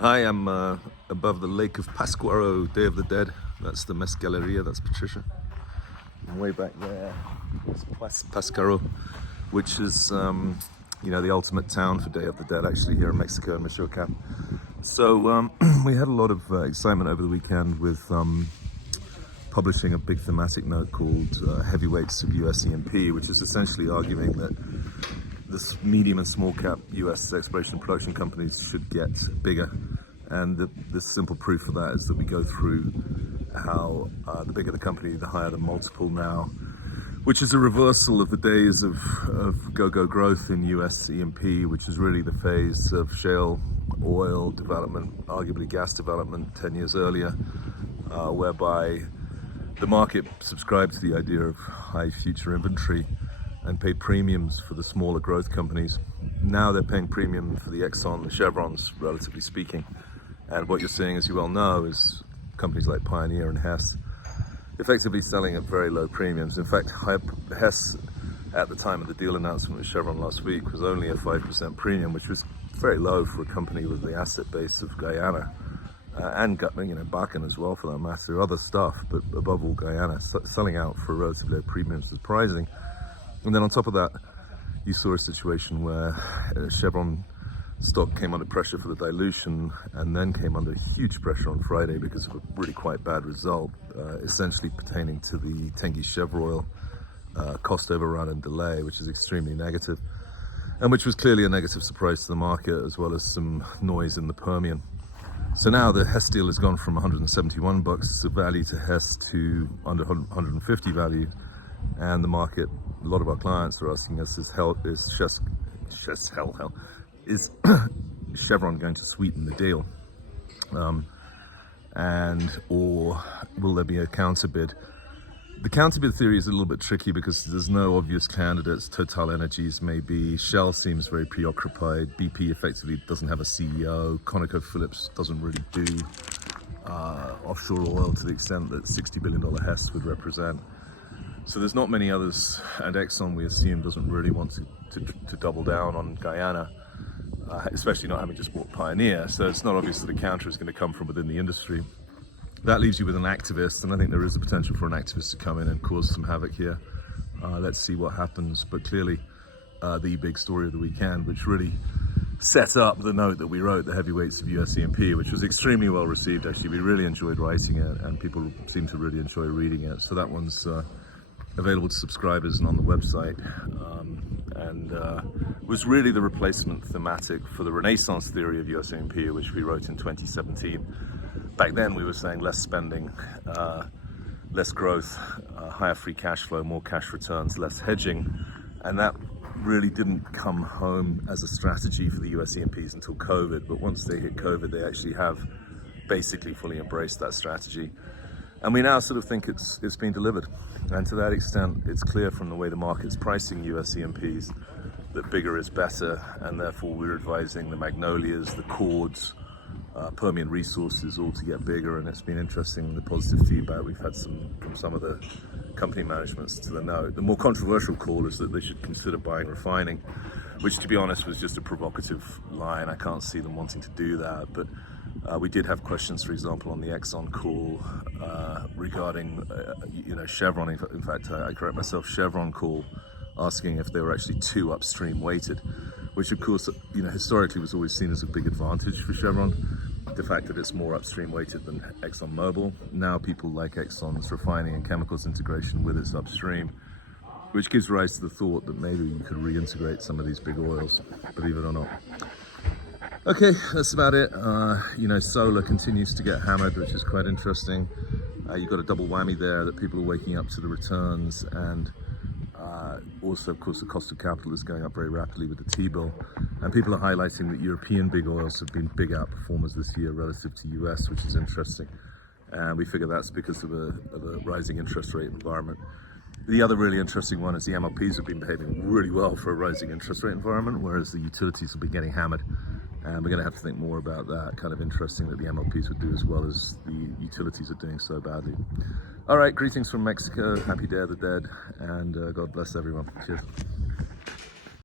Hi, I'm above the Lake of Pascuaro, Day of the Dead. That's the Mescaleria, that's Patricia. And way back there is Pascuaro, which is, the ultimate town for Day of the Dead, actually, here in Mexico, in Michoacan. So we had a lot of excitement over the weekend with publishing a big thematic note called Heavyweights of US E&P, which is essentially arguing that this medium and small cap US exploration and production companies should get bigger. And the simple proof for that is that we go through how the bigger the company, the higher the multiple now, which is a reversal of the days of go-go growth in US E&P, which is really the phase of shale oil development, arguably gas development 10 years earlier, whereby the market subscribed to the idea of high future inventory and paid premiums for the smaller growth companies. Now they're paying premium for the Exxon, the Chevrons, relatively speaking. And what you're seeing, as you well know, is companies like Pioneer and Hess effectively selling at very low premiums. In fact, Hess, at the time of the deal announcement with Chevron last week, was only a 5% premium, which was very low for a company with the asset base of Guyana and Bakken as well, for that matter, other stuff, but above all Guyana. Selling out for relatively low premiums is surprising. And then on top of that, you saw a situation where Chevron stock came under pressure for the dilution and then came under huge pressure on Friday because of a really quite bad result, essentially pertaining to the Tengiz-Chevroil cost overrun and delay, which is extremely negative, and which was clearly a negative surprise to the market, as well as some noise in the Permian. So now the Hess deal has gone from $171 of value to Hess to under 150 value, and the market, a lot of our clients are asking us, is Chevron going to sweeten the deal? Or will there be a counter bid? The counter bid theory is a little bit tricky because there's no obvious candidates. Total Energies maybe, Shell seems very preoccupied, BP effectively doesn't have a CEO, ConocoPhillips doesn't really do offshore oil to the extent that $60 billion Hess would represent. So there's not many others, and Exxon, we assume, doesn't really want to double down on Guyana, especially not having just bought Pioneer. So it's not obvious that the counter is going to come from within the industry. That leaves you with an activist, and I think there is a potential for an activist to come in and cause some havoc here. Let's see what happens. But clearly, the big story of the weekend, which really set up the note that we wrote, the Heavyweights of US E&P, which was extremely well received, actually. We really enjoyed writing it, and people seem to really enjoy reading it. So that one's available to subscribers and on the website, and was really the replacement thematic for the Renaissance theory of US E&P, which we wrote in 2017. Back then we were saying less spending, less growth, higher free cash flow, more cash returns, less hedging, and that really didn't come home as a strategy for the US E&Ps until COVID. But once they hit COVID, they actually have basically fully embraced that strategy. And we now sort of think it's been delivered. And to that extent, it's clear from the way the market's pricing US E&Ps that bigger is better, and therefore we're advising the Magnolias, the Chords, Permian Resources all to get bigger. And it's been interesting, the positive feedback we've had from some of the company managements to the note. The more controversial call is that they should consider buying refining, which, to be honest, was just a provocative line. I can't see them wanting to do that, but we did have questions, for example, on the Exxon call regarding, Chevron. In fact, I correct myself, Chevron call asking if they were actually too upstream weighted, which of course, historically was always seen as a big advantage for Chevron. The fact that it's more upstream weighted than ExxonMobil. Now people like Exxon's refining and chemicals integration with its upstream, which gives rise to the thought that maybe you could reintegrate some of these big oils, believe it or not. Okay, that's about it. Solar continues to get hammered, which is quite interesting. You've got a double whammy there, that people are waking up to the returns, and also, of course, the cost of capital is going up very rapidly with the T-bill. And people are highlighting that European big oils have been big outperformers this year relative to US, which is interesting. And we figure that's because of a rising interest rate environment. The other really interesting one is the MLPs have been behaving really well for a rising interest rate environment, whereas the utilities have been getting hammered. And we're going to have to think more about that. Kind of interesting that the MLPs would do as well as the utilities are doing so badly. All right, greetings from Mexico. Happy Day of the Dead, and God bless everyone. Cheers.